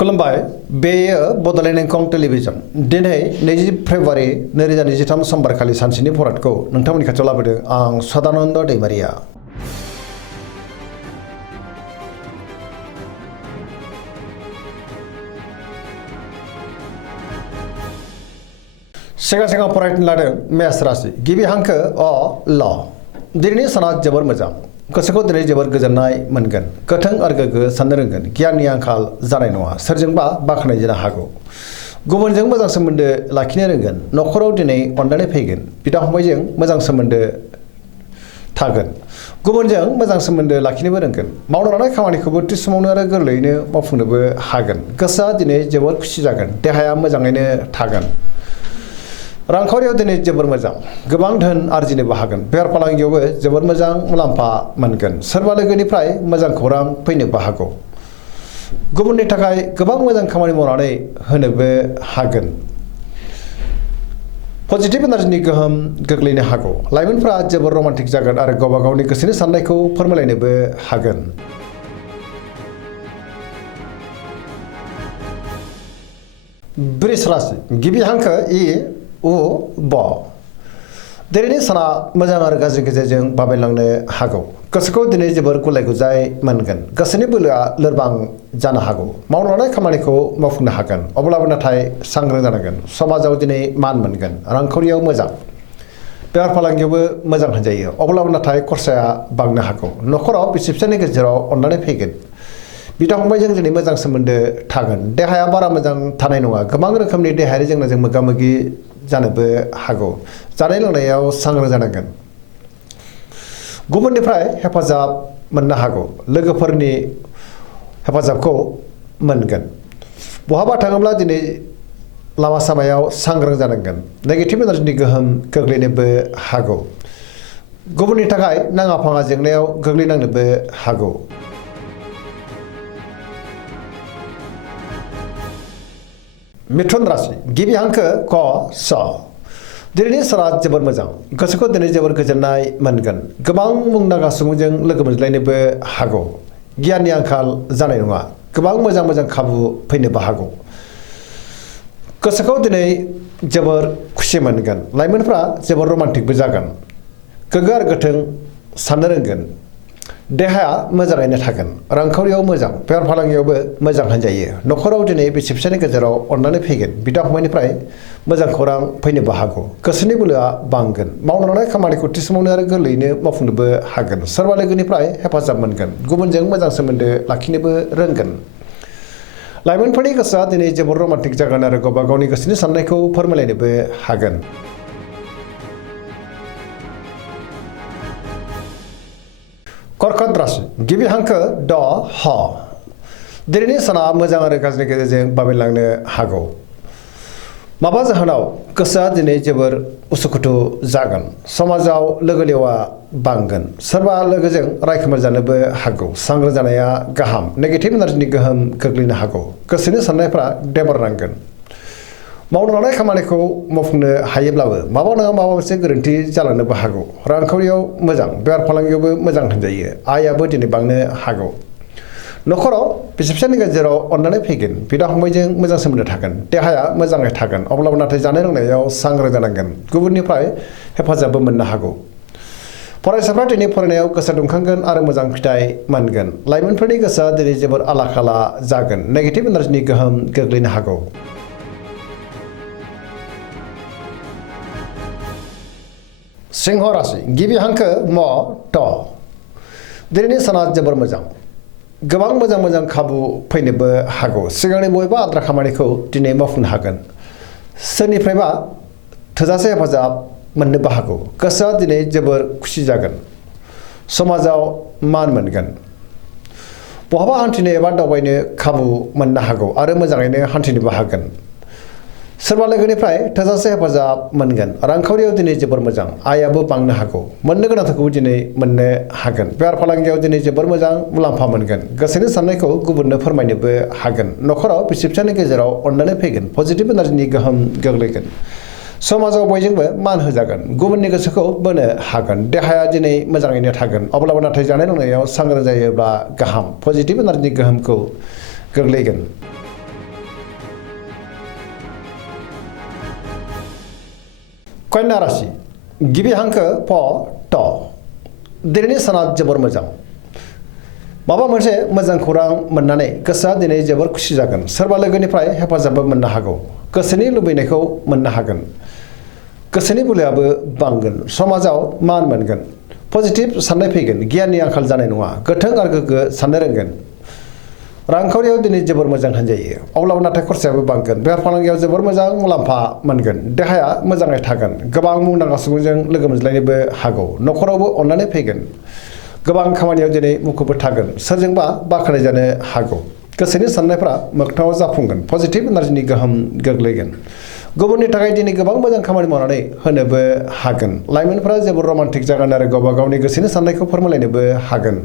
खुलुमबाय बेयो बड'लेण्ड इंखं टेलिभिजन दिनै 20 फेब्रुवारि 2023 समबारखालि सानसेनि फरादखौ नोंथांमोननि खाथियाव लाबोदों आं सदानन्द दैमारिया। सिगां फरायनो लादों मेष राशि गिबि हांखो अ ल दिनैनि साना जोबोर मोजां गोसोखौ दिनै जोबोर गोजोननाय मोनगोन गोथों आरो गोग्गो साननो रोंगोन गियाननि आंखाल जानाय नङा सोरजोंबा बाख्नाय जानो हागौ गुबुनजों मोजां सोमोन्दो लाखिनो रोंगोन न'खराव दिनै अननानै फैगोन बिदा फंबायजों मोजां सोमोन्दो थागोन गुबुनजों मोजां सोमोन्दो लाखिनोबो रोंगोन मावनो लानाय खामानिखौबो थि समावनो आरो गोरलैयैनो मावफुंनोबो हागोन गोसोआ दिनै जोबोर खुसि जागोन देहाया मोजाङैनो थागोन रांखावरियाव दिनै जोबोर मोजां गोबां धोन आरजिनोबो हागोन बेफार फालांगियावबो जोबोर मोजां मुलाम्फा मोनगोन सोरबा लोगोनिफ्राय मोजां खौरां फैनोबो हागौ गुबुननि थाखाय गोबां मोजां खामानि मावनानै होनोबो हागोन पजिटिभ एनार्जिनि गोहोम गोग्लैनो हागौ लाइमोनफ्रा जोबोर रमान्टिक जागोन आरो गावबा गावनि गोसोनि साननायखौ फोरमायलायनोबो हागोन वृष राशि गिबि हांखो इ उ ब दिनैनि साना मोजां आरो गाज्रि गेजेरजों बाबेनलांनो हागौ गोसोखौ दिनै जोबोर गुलाय गुजाय मोनगोन गोसोनि बोलोआ लोरबां जानो हागौ मावनो लानाय खामानिखौ मावफुंनो हागोन अब्लाबो नाथाय सांग्रां जानांगोन समाजाव दिनै मान मोनगोन रांखावरियाव मोजां बेफार फालांगियावबो मोजां होनजायो अब्लाबो नाथाय खरसाया बांनो हागौ न'खराव बिसि फिसायनि गेजेराव अननानै फैगोन बिदा फंबायजों दिनै मोजां सोमोन्दो थागोन देहाया बारा मोजां थानाय नङा गोबां रोखोमनि देहायारि जेंनाजों मोगा मोगि जानोबो हागौ जानाय लोंनायाव सांग्रां जानांगोन गुबुननिफ्राय हेफाजाब मोननो हागौ लोगोफोरनि हेफाजाबखौ मोनगोन बहाबा थाङोब्ला दिनै लामा सामायाव सांग्रां जानांगोन नेगेटिभ एनार्जिनि गोहोम गोग्लैनोबो हागौ गुबुननि थाखाय नाङा फाङा जेंनायाव गोग्लैनांनोबो हागौ मिथुन राशि गिबि हांखो क स दिनैनि साना जोबोर मोजां गोसोखौ दिनै जोबोर गोजोननाय मोनगोन गोबां मुंदांखा सुबुंजों लोगो मोनज्लायनोबो हागौ गियाननि आंखाल जानाय नङा गोबां मोजां खाबु फैनोबो हागौ गोसोखौ दिनै जोबोर खुसि मोनगोन लाइमोनफ्रा जोबोर रमान्टिकबो जागोन गोग्गो आरो गोथों साननो रोंगोन देहाया मोजाङैनो थागोन रांखावरियाव मोजां बेफार फालांगियावबो मोजां होनजायो न'खराव दिनै बिसि फिसायनि गेजेराव अननानै फैगोन बिदा फंबायनिफ्राय मोजां खौरां फैनोबो हागौ गोसोनि बोलोआ बांगोन मावनो लानाय खामानिखौ थि समावनो आरो गोरलैयैनो मावफुंनोबो हागोन सोरबा लोगोनिफ्राय हेफाजाब मोनगोन गुबुनजों मोजां सोमोन्दो लाखिनोबो रोंगोन लाइमोनफोरनि गोसोआ दिनै जोबोर रमान्टिक जागोन आरो गावबा गावनि गोसोनि साननायखौ फोरमायलायनोबो हागोन कर्कट राशि गिबि हांखो ड ह दिनैनि साना मोजां आरो गाज्रिनि गेजेरजों बाबेनलांनो हागौ माबा जाहोनाव गोसोआ दिनै जोबोर उसुखुथु जागोन समाजाव लोगो लेवा बांगोन सोरबा लोगोजों रायखोमा जानोबो हागौ सांग्रां जानाया गाहाम नेगेटिभ एनार्जिनि गोहोम गोग्लैनो हागौ गोसोनि साननायफ्रा देबारनांगोन मावनो लानाय खामानिखौ मावफुंनो हायोब्लाबो माबा नङा माबा मोनसे गोरोन्थि जालांनोबो हागौ रांखावरियाव मोजां बेफार फालांगियावबो मोजां होनजायो आयाबो दिनै बांनो हागौ न'खराव बिसि फिसायनि गेजेराव अननानै फैगोन बिदा फंबायजों मोजां सोमोन्दो थागोन देहाया मोजाङै थागोन अब्लाबो नाथाय जानाय लोंनायाव सांग्रां जानांगोन गुबुननिफ्राय हेफाजाबबो मोननो हागौ फरायसाफ्रा दिनै फरायनायाव गोसो दुंखांगोन आरो मोजां फिथाइ मोनगोन लाइमोनफोरनि गोसोआ दिनै जोबोर आला खाला जागोन नेगेटिभ एनार्जिनि गोहोम गोग्लैनो हागौ सिंह राशि गिबि हांखो म ट दिनैनि साना जोबोर मोजां गोबां मोजां खाबु फैनोबो हागौ सिगांनि बबेबा आद्रा खामानिखौ दिनै मावफुंनो हागोन सोरनिफ्रायबा थोजासे हेफाजाब मोननोबो हागौ गोसोआ दिनै जोबोर खुसि जागोन समाजाव मान मोनगोन बहाबा हान्थिनो एबा दावबायनो खाबु मोननो हागौ आरो मोजाङैनो हान्थिनोबो हागोन सोरबा लोगोनिफ्राय थोजासे हेफाजाब मोनगोन रांखावरियाव दिनै जोबोर मोजां आयाबो बांनो हागौ मोननो गोनांखौ दिनै मोननो हागोन बेफार फालांगियाव दिनै जोबोर मोजां मुलाम्फा मोनगोन गोसोनि साननायखौ गुबुननो फोरमायनोबो हागोन न'खराव बिसि फिसायनि गेजेराव अननानै फैगोन पजिटिभ एनार्जिनि गोहोम गोग्लैगोन समाजाव बयजोंबो मान होजागोन गुबुननि गोसोखौ बोनो हागोन देहाया दिनै मोजाङैनो थागोन अब्लाबो नाथाय जानाय लोंनायाव सांग्रां जायोब्ला गाहाम पजिटिभ एनार्जिनि गोहोमखौ गोग्लैगोन कन्या राशि गिबि हांखो प ट दिनैनि साना जोबोर मोजां माबा मोनसे मोजां खौरां मोननानै गोसोआ दिनै जोबोर खुसि जागोन सोरबा लोगोनिफ्राय हेफाजाबबो मोननो हागौ गोसोनि लुबैनायखौ मोननो हागोन गोसोनि बोलोआबो बांगोन समाजाव मान मोनगोन पजिटिभ साननाय फैगोन गियाननि आंखाल जानाय नङा गोथों आरो गोग्गो साननो रोंगोन रांखावरियाव दिनै जोबोर मोजां होनजायो अब्लाबो नाथाय खरसायाबो बांगोन बेफार फालांगियाव जोबोर मोजां मुलाम्फा मोनगोन देहाया मोजाङै थागोन गोबां मुंदांखा सुबुंजों लोगो मोनज्लायनोबो हागौ न'खरावबो अननानै फैगोन गोबां खामानियाव दिनै मुखुबबो थागोन सोरजोंबा बाख्नाय जानो हागौ गोसोनि साननायफ्रा मोगथाङाव जाफुंगोन पजिटिभ एनार्जिनि गोहोम गोग्लैगोन गुबुननि थाखाय दिनै गोबां मोजां खामानि मावनानै होनोबो हागोन लाइमोनफोरा जोबोर रमान्टिक जागोन आरो गावबा गावनि गोसोनि साननायखौ फोरमायलायनोबो हागोन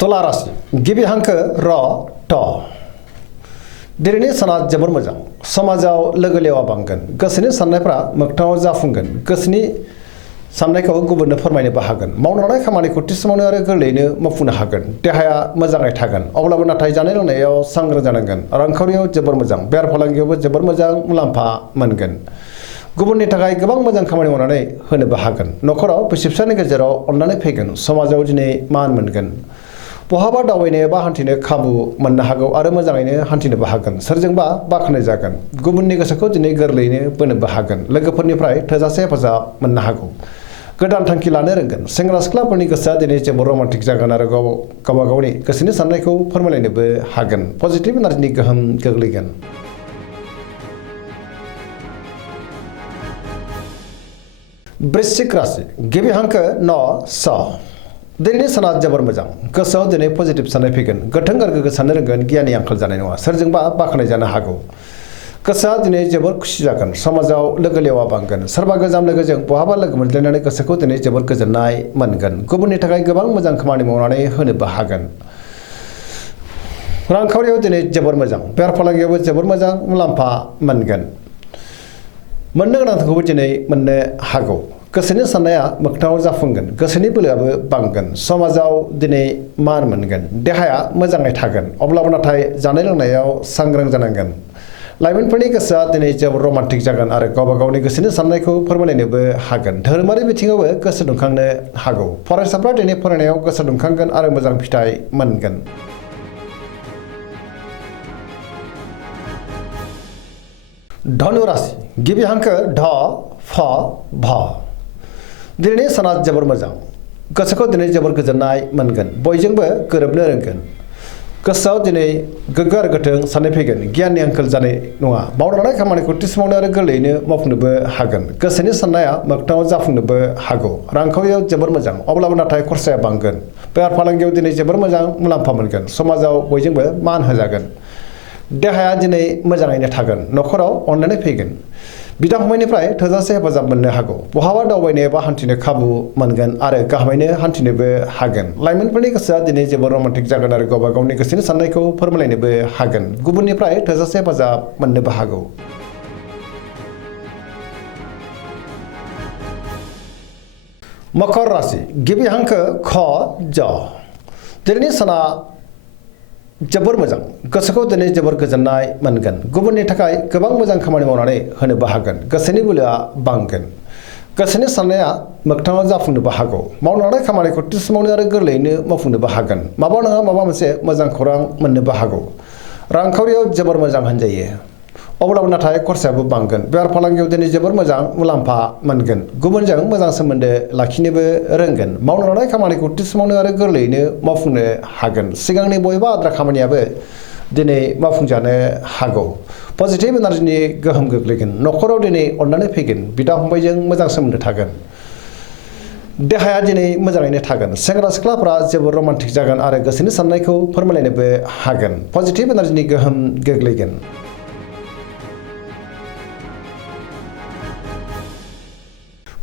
तुला राशि गिबि हांखो र ट दिनैनि साना जोबोर मोजां समाजाव लोगो लेवा बांगोन गोसोनि साननायफ्रा मोगथाङाव जाफुंगोन गोसोनि साननायखौ गुबुननो फोरमायनोबो हागोन मावनो लानाय खामानिखौ थि समावनो आरो गोरलैयैनो मावफुंनो हागोन देहाया मोजाङै थागोन अब्लाबो नाथाय जानाय लोंनायाव सांग्रां जानांगोन रांखावरियाव जोबोर मोजां बेफार फालांगियावबो जोबोर मोजां मुलाम्फा मोनगोन गुबुननि थाखाय गोबां मोजां खामानि मावनानै होनोबो हागोन न'खराव बिसि फिसायनि गेजेराव अननानै फैगोन समाजाव दिनै मान मोनगोन बहाबा दावबायनो एबा हान्थिनो खाबु मोननो हागौ आरो मोजाङैनो हान्थिनोबो हागोन सोरजोंबा बाख्नाय जागोन गुबुननि गोसोखौ दिनै गोरलैयैनो बोनोबो हागोन लोगोफोरनिफ्राय थोजासे हेफाजाब मोननो हागौ गोदान थांखि लानो रोंगोन सेंग्रा सिख्लाफोरनि गोसोआ दिनै जोबोर रमान्टिक जागोन आरो गावबा गावनि गोसोनि साननायखौ फोरमायलायनोबो हागोन पजिटिभ एनार्जिनि गोहोम गोग्लैगोन वृश्चिक राशि गिबि हांखो न स दिनैनि साना जोबोर मोजां गोसोआव दिनै पजिटिभ साननाय फैगोन गोथों आरो गोग्गो साननो रोंगोन गियाननि आंखाल जानाय नङा सोरजोंबा बाख्नाय जानो हागौ गोसोआ दिनै जोबोर खुसि जागोन समाजाव लोगो लेवा बांगोन सोरबा गोजाम लोगोजों बहाबा लोगो मोनज्लायनानै गोसोखौ दिनै जोबोर गोजोननाय मोनगोन गुबुननि थाखाय गोबां मोजां खामानि मावनानै होनोबो हागोन रांखावरियाव दिनै जोबोर मोजां बेफार फालांगियावबो जोबोर मोजां मुलाम्फा मोनगोन मोननो गोनांखौबो दिनै मोननो हागौ गोसोनि साननाया मोगथाङाव जाफुंगोन गोसोनि बोलोआबो बांगोन समाजाव दिनै मान मोनगोन देहाया मोजाङै थागोन अब्लाबो नाथाय जानाय लोंनायाव सांग्रां जानांगोन लाइमोनफोरनि गोसोआ दिनै जोबोर रमान्टिक जागोन आरो गावबा गावनि गोसोनि साननायखौ फोरमायलायनोबो हागोन धोरोमारि बिथिङावबो गोसो दुंखांनो हागौ फरायसाफ्रा दिनै फरायनायाव गोसो दुंखांगोन आरो मोजां फिथाइ मोनगोन धनु राशि गिबि हांखो ढ फ भ दिनैनि साना जोबोर मोजां गोसोखौ दिनै जोबोर गोजोननाय मोनगोन बयजोंबो गोरोबनो रोंगोन गोसोआव दिनै गोग्गो आरो गोथों साननाय फैगोन गियाननि आंखाल जानाय नङा मावनो लानाय खामानिखौ थि समावनो आरो गोरलैयैनो मावफुंनोबो हागोन गोसोनि साननाया मोगथाङाव जाफुंनोबो हागौ रांखावरियाव जोबोर मोजां अब्लाबो नाथाय खरसाया बांगोन बेफार फालांगियाव दिनै जोबोर मोजां मुलाम्फा मोनगोन समाजाव बयजोंबो मान होजागोन देहाया दिनै मोजाङैनो थागोन न'खराव अननानै फैगोन बिदा फंबायनिफ्राय थोजासे हेफाजाब मोननो हागौ बहाबा दावबायनो एबा हान्थिनो खाबु मोनगोन आरो गाहामैनो हान्थिनोबो हागोन लाइमोनफोरनि गोसोआ दिनै जोबोर रमान्टिक जागोन आरो गावबा गावनि गोसोनि साननायखौ फोरमायलायनोबो हागोन गुबुननिफ्राय थोजासे हेफाजाब मोननोबो हागौ मकर राशि गिबि हांखो ख ज दिनैनि साना जोबोर मोजां गोसोखौ दिनै जोबोर गोजोननाय मोनगोन गुबुननि थाखाय गोबां मोजां खामानि मावनानै होनोबो हागोन गोसोनि बोलोआ बांगोन गोसोनि साननाया मोगथाङाव जाफुंनोबो हागौ मावनो लानाय खामानिखौ थि समावनो आरो गोरलैयैनो मावफुंनोबो हागोन माबा नङा माबा मोनसे मोजां खौरां मोननोबो हागौ रांखावरियाव जोबोर मोजां होनजायो अब्लाबो नाथाय खरसायाबो बांगोन बेफार फालांगियाव दिनै जोबोर मोजां मुलाम्फा मोनगोन गुबुनजों मोजां सोमोन्दो लाखिनोबो रोंगोन मावनो लानाय खामानिखौ थि समावनो आरो गोरलैयैनो मावफुंनो हागोन सिगांनि बबेबा आद्रा खामानियाबो दिनै मावफुंजानो हागौ पजिटिभ एनार्जिनि गोहोम गोग्लैगोन न'खराव दिनै अननानै फैगोन बिदा फंबायजों मोजां सोमोन्दो थागोन देहाया दिनै मोजाङैनो थागोन सेंग्रा सिख्लाफ्रा जोबोर रमान्टिक जागोन आरो गोसोनि साननायखौ फोरमायलायनोबो हागोन पजिटिभ एनार्जिनि गोहोम गोग्लैगोन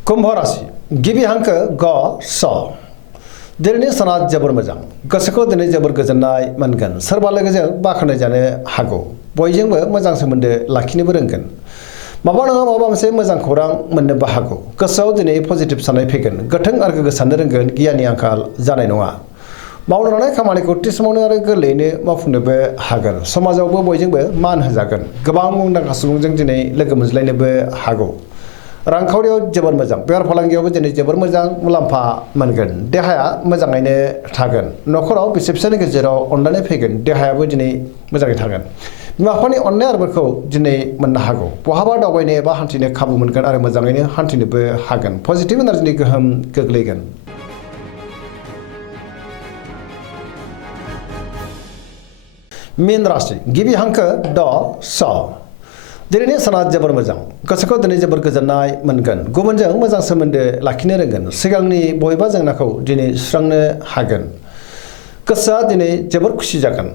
कुम्भ राशि गिबि हांखो ग स दिनैनि साना जोबोर मोजां गोसोखौ दिनै जोबोर गोजोननाय मोनगोन सोरबा लोगोजों बाख्नाय जानो हागौ बयजोंबो मोजां सोमोन्दो लाखिनोबो रोंगोन माबा नङा माबा मोनसे मोजां खौरां मोननोबो हागौ गोसोआव दिनै पजिटिभ साननाय फैगोन गोथों आरो गोग्गो साननो रोंगोन गियाननि आंखाल जानाय नङा मावनो लानाय खामानिखौ थि समावनो आरो गोरलैयैनो मावफुंनोबो हागोन। समाजावबो बयजोंबो मान होजागोन। गोबां मुंदांखा सुबुंजों दिनै लोगो मोनज्लायनोबो हागौ। रांखावरियाव जोबोर मोजां। बेफार फालांगियावबो दिनै जोबोर मोजां मुलाम्फा मोनगोन। देहाया मोजाङैनो थागोन। न'खराव बिसि फिसायनि गेजेराव अनलायनाय फैगोन। देहायाबो दिनै मोजाङै थागोन। बिमा बिफानि अननाय आरो बोरखौ दिनै मोननो हागौ। बहाबा दावबायनो एबा हान्थिनो खाबु मोनगोन आरो मोजाङैनो हान्थिनोबो हागोन। पजिटिभ एनार्जिनि गोहोम गोग्लैगोन। मीन राशि गिबि हांखो ड स। दिनैनि साना जोबोर मोजां। गोसोखौ दिनै जोबोर गोजोननाय मोनगोन। गुबुनजों मोजां सोमोन्दो लाखिनो रोंगोन। सिगांनि बबेबा जेंनाखौ दिनै सुस्रांनो हागोन। गोसोआ दिनै जोबोर खुसि जागोन।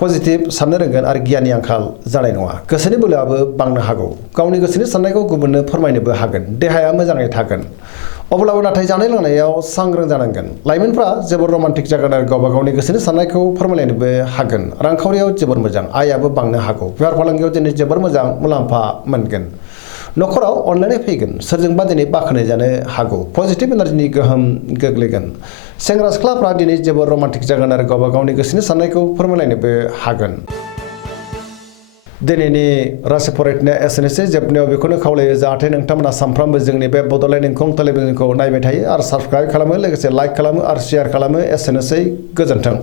पजिटिभ साननो रोंगोन आरो गियाननि आंखाल जानाय नङा। गोसोनि बोलोआबो बांनो हागौ। गावनि गोसोनि साननायखौ गुबुननो फोरमायनोबो हागोन। देहाया मोजाङै थागोन। अब्लाबो नाथाय जानाय लोंनायाव सांग्रां जानांगोन। लाइमोनफ्रा जोबोर रमान्टिक जागोन आरो गावबा गावनि गोसोनि साननायखौ फोरमायलायनोबो हागोन। रांखावरियाव जोबोर मोजां। आयाबो बांनो हागौ। बेफार फालांगियाव दिनै जोबोर मोजां मुलाम्फा मोनगोन। न'खराव अनलायनाय फैगोन। सोरजोंबा दिनै बाख्नाय जानो हागौ। पजिटिभ एनार्जिनि गोहोम गोग्लैगोन। सेंग्रा सिख्लाफ्रा दिनै जोबोर रमान्टिक जागोन आरो गावबा गावनि गोसोनि साननायखौ फोरमायलायनोबो हागोन। दिनैनि राशि फरायनाया एसेनोसै। जोबनायाव बेखौनो खावलायो जाहाथे नोंथांमोना सानफ्रामबो जोंनि बे बड'लेण्ड इंखं टेलिभिजनखौ नायबाय थायो आरो साबस्क्राइब खालामो, लोगोसे लाइक खालामो आरो शेयार खालामो। एसेनोसै, गोजोन्थों।